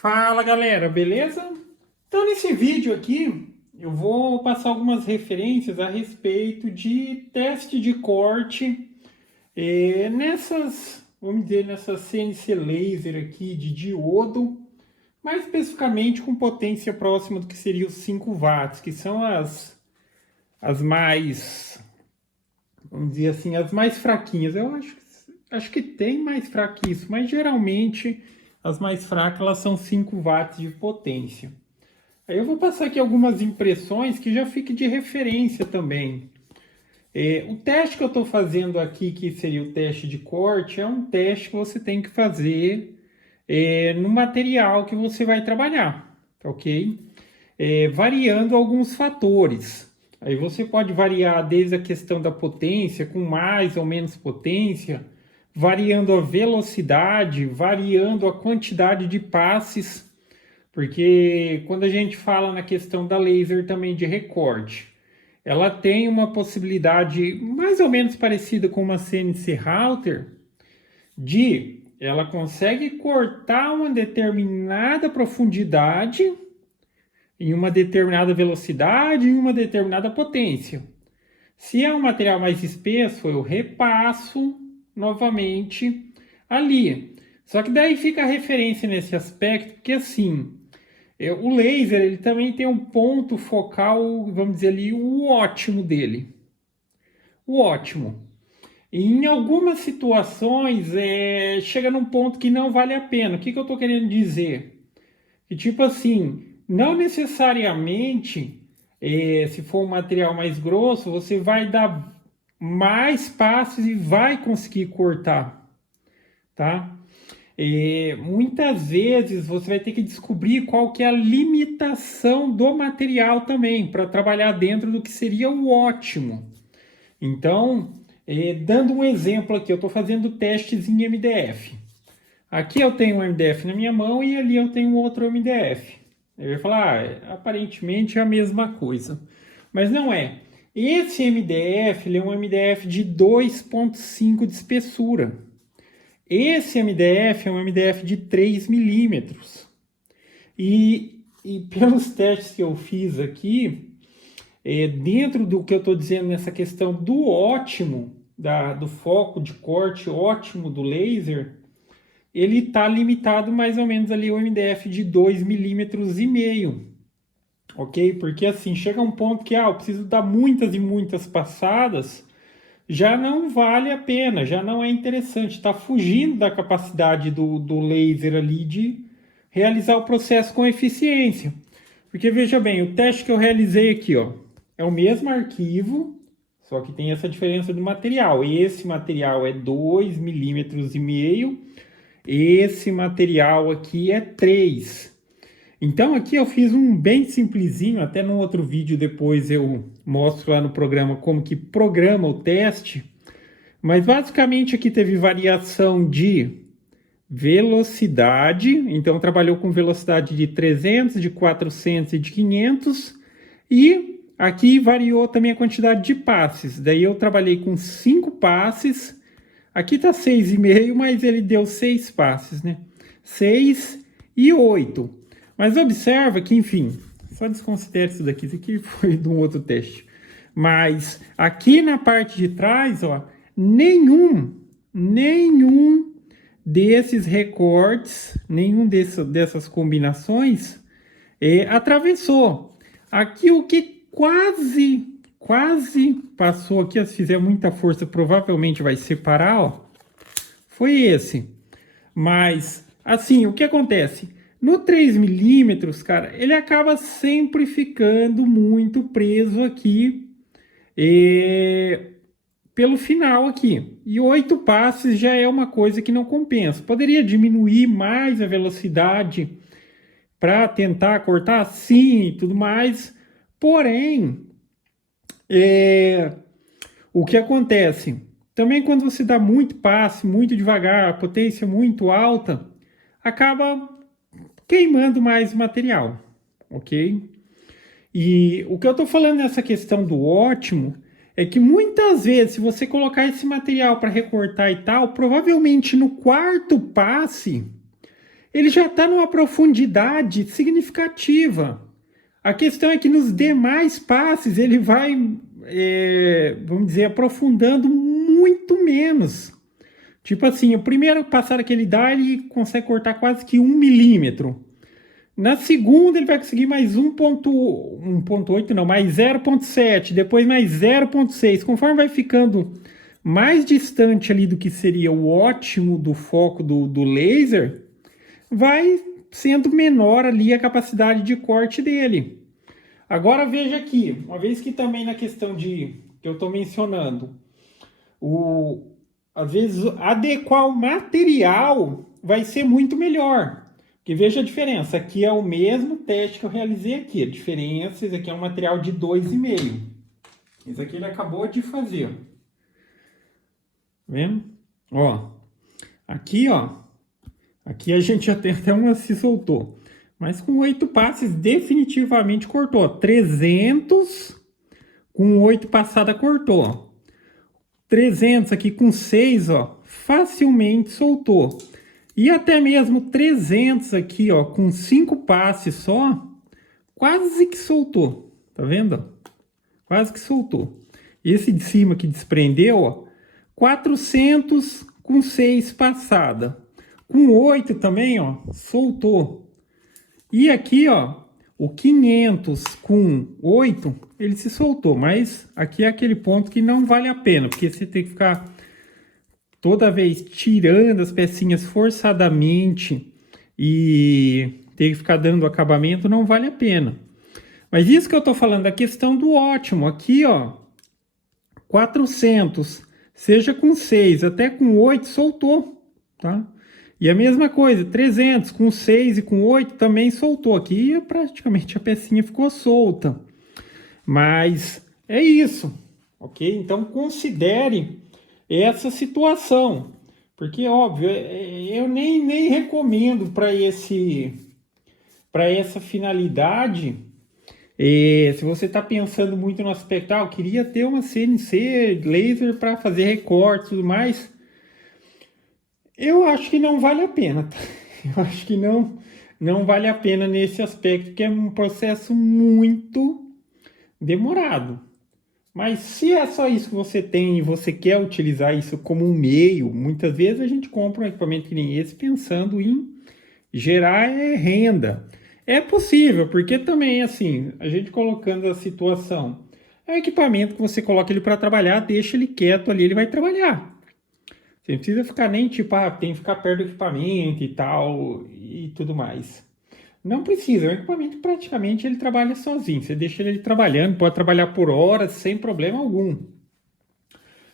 Fala galera, beleza? Então nesse vídeo aqui eu vou passar algumas referências a respeito de teste de corte vamos dizer, nessas CNC laser aqui de diodo, mais especificamente com potência próxima do que seria os 5 watts, que são as mais, vamos dizer assim, as mais fraquinhas. Eu acho que tem mais fraco que isso, mas geralmente as mais fracas elas são 5 watts de potência. Aí eu vou passar aqui algumas impressões que já fique de referência também. O teste que eu estou fazendo aqui, que seria o teste de corte, é um teste que você tem que fazer no material que você vai trabalhar, tá ok? Variando alguns fatores. Aí você pode variar desde a questão da potência, com mais ou menos potência, variando a velocidade, variando a quantidade de passes, porque quando a gente fala na questão da laser também de recorte, ela tem uma possibilidade mais ou menos parecida com uma CNC router, de ela consegue cortar uma determinada profundidade em uma determinada velocidade e uma determinada potência. Se é um material mais espesso, eu repasso novamente ali. Só que daí fica a referência nesse aspecto, porque assim, o laser ele também tem um ponto focal, vamos dizer ali, o ótimo dele. O ótimo. E em algumas situações, chega num ponto que não vale a pena. O que eu estou querendo dizer? Que tipo assim, não necessariamente, se for um material mais grosso, você vai dar mais passos e vai conseguir cortar, tá? Muitas vezes você vai ter que descobrir qual que é a limitação do material também, para trabalhar dentro do que seria o ótimo. Então, dando um exemplo aqui, eu estou fazendo testes em MDF. Aqui eu tenho um MDF na minha mão e ali eu tenho outro MDF. Eu ia falar, aparentemente é a mesma coisa. Mas não é. Esse MDF ele é um MDF de 2,5 de espessura. Esse MDF é um MDF de 3 milímetros. E pelos testes que eu fiz aqui, dentro do que eu estou dizendo nessa questão do ótimo, do foco de corte ótimo do laser, ele está limitado mais ou menos ali ao MDF de 2,5 milímetros, ok? Porque assim, chega um ponto que eu preciso dar muitas e muitas passadas, já não vale a pena, já não é interessante, está fugindo da capacidade do laser ali de realizar o processo com eficiência. Porque veja bem, o teste que eu realizei aqui, é o mesmo arquivo, só que tem essa diferença do material. Esse material é 2,5 milímetros, esse material aqui é 3. Então aqui eu fiz um bem simplesinho, até no outro vídeo depois eu mostro lá no programa como que programa o teste. Mas basicamente aqui teve variação de velocidade, então trabalhou com velocidade de 300, de 400 e de 500. E aqui variou também a quantidade de passes, daí eu trabalhei com 5 passes. Aqui está 6,5, mas ele deu 6 passes, né? 6 e 8. Mas observa que, enfim, só desconsidere isso daqui. Isso aqui foi de um outro teste. Mas aqui na parte de trás, nenhum desses recortes, dessas combinações atravessou. Aqui o que quase passou aqui, se fizer muita força, provavelmente vai separar, foi esse. Mas, assim, o que acontece? No 3 milímetros, cara, ele acaba sempre ficando muito preso aqui pelo final aqui. E 8 passes já é uma coisa que não compensa. Poderia diminuir mais a velocidade para tentar cortar, sim, e tudo mais. Porém, o que acontece? Também quando você dá muito passe, muito devagar, a potência muito alta, acaba queimando mais material, ok? E o que eu estou falando nessa questão do ótimo é que muitas vezes, se você colocar esse material para recortar e tal, provavelmente no quarto passe, ele já está numa profundidade significativa. A questão é que nos demais passes ele vai, vamos dizer, aprofundando muito menos. Tipo assim, o primeiro passada que ele dá, ele consegue cortar quase que 1 milímetro. Na segunda ele vai conseguir mais 1,8, não, mais 0,7, depois mais 0,6. Conforme vai ficando mais distante ali do que seria o ótimo do foco do laser, vai sendo menor ali a capacidade de corte dele. Agora veja aqui, uma vez que também na questão que eu estou mencionando, às vezes adequar o material vai ser muito melhor. Porque veja a diferença, aqui é o mesmo teste que eu realizei aqui. A diferença, esse aqui é um material de 2,5. Esse aqui ele acabou de fazer. Tá vendo? Ó, aqui, ó. Aqui a gente já tem até uma se soltou. Mas com 8 passes definitivamente cortou. 300 com 8 passadas cortou. 300 aqui com 6, ó, facilmente soltou. E até mesmo 300 aqui, ó, com 5 passes só, quase que soltou. Tá vendo? Quase que soltou. Esse de cima que desprendeu, ó, 400 com 6 passadas. Com 8 também, ó, soltou. E aqui, ó, o 500 com 8, ele se soltou. Mas aqui é aquele ponto que não vale a pena, porque você tem que ficar toda vez tirando as pecinhas forçadamente e ter que ficar dando acabamento, não vale a pena. Mas isso que eu tô falando, a questão do ótimo. Aqui, ó, 400, seja com 6, até com 8, soltou, tá? E a mesma coisa, 300, com 6 e com 8 também soltou. Aqui praticamente a pecinha ficou solta. Mas é isso, ok? Então considere essa situação. Porque, óbvio, eu nem recomendo para essa finalidade. Se você está pensando muito no aspecto, eu queria ter uma CNC laser para fazer recorte e tudo mais, eu acho que não vale a pena. Tá? Eu acho que não vale a pena nesse aspecto, que é um processo muito demorado. Mas se é só isso que você tem e você quer utilizar isso como um meio, muitas vezes a gente compra um equipamento que nem esse pensando em gerar renda. É possível, porque também, assim, a gente colocando a situação, é um equipamento que você coloca ele para trabalhar, deixa ele quieto ali, ele vai trabalhar. Você não precisa ficar nem tipo, tem que ficar perto do equipamento e tal, e tudo mais. Não precisa, o equipamento praticamente ele trabalha sozinho. Você deixa ele trabalhando, pode trabalhar por horas sem problema algum.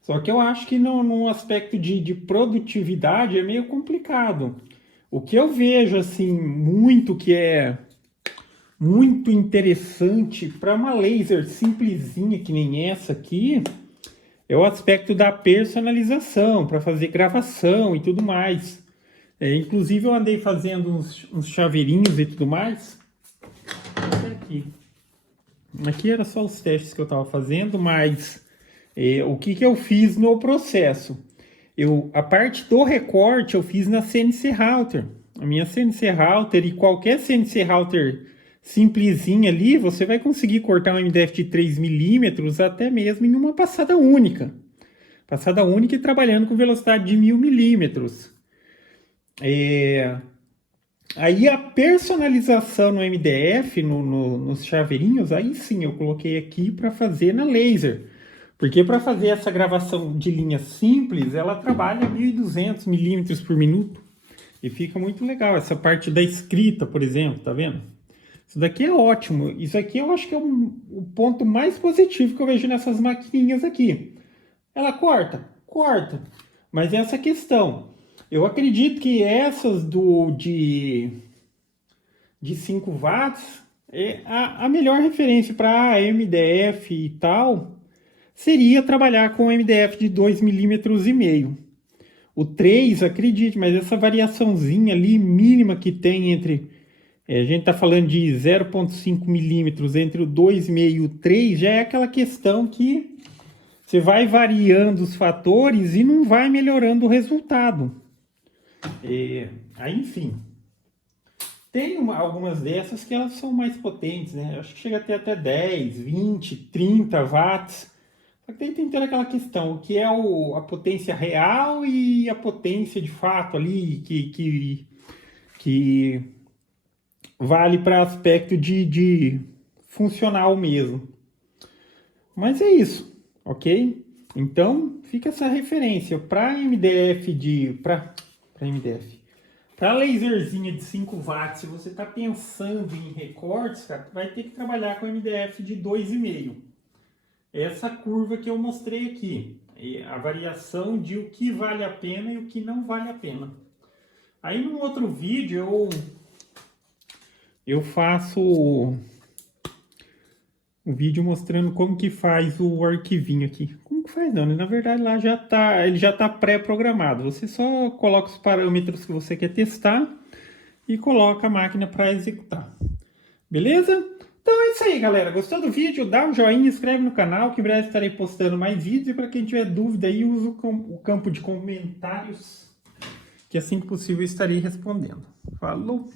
Só que eu acho que no aspecto de produtividade é meio complicado. O que eu vejo assim muito que é muito interessante para uma laser simplesinha que nem essa aqui é o aspecto da personalização, para fazer gravação e tudo mais. Inclusive eu andei fazendo uns chaveirinhos e tudo mais. Aqui era só os testes que eu estava fazendo, mas o que eu fiz no processo? A parte do recorte eu fiz na CNC Router. A minha CNC Router e qualquer CNC Router simplesinha ali, você vai conseguir cortar um MDF de 3 milímetros até mesmo em uma passada única. Passada única e trabalhando com velocidade de 1000 milímetros. Aí a personalização no MDF, nos chaveirinhos, aí sim eu coloquei aqui para fazer na laser. Porque para fazer essa gravação de linha simples, ela trabalha 1200 milímetros por minuto. E fica muito legal. Essa parte da escrita, por exemplo, tá vendo? Isso daqui é ótimo. Isso aqui eu acho que é o ponto mais positivo que eu vejo nessas maquininhas aqui. Ela corta? Corta. Mas essa questão... Eu acredito que essas de 5 watts, a melhor referência para MDF e tal, seria trabalhar com MDF de 2,5 milímetros. O 3, acredite, mas essa variaçãozinha ali mínima que tem entre... a gente está falando de 0,5 milímetros entre o 2,5 e o 3, já é aquela questão que você vai variando os fatores e não vai melhorando o resultado. Aí, enfim, Tem algumas dessas que elas são mais potentes, né? Eu acho que chega a ter até 10, 20, 30 watts. Só que aí tem toda aquela questão, o que é a potência real e a potência de fato ali, que vale para aspecto de funcional mesmo. Mas é isso, ok? Então, fica essa referência. Para MDF para MDF. Para laserzinha de 5 watts, se você está pensando em recortes, cara, vai ter que trabalhar com MDF de 2,5. Essa curva que eu mostrei aqui. A variação de o que vale a pena e o que não vale a pena. Aí num outro vídeo eu faço um vídeo mostrando como que faz o arquivinho aqui. Como que faz não, né? Na verdade lá ele já está pré-programado. Você só coloca os parâmetros que você quer testar e coloca a máquina para executar. Beleza? Então é isso aí, galera. Gostou do vídeo? Dá um joinha, inscreve no canal, que em breve estarei postando mais vídeos. E para quem tiver dúvida aí, usa o campo de comentários, que assim que possível estarei respondendo. Falou!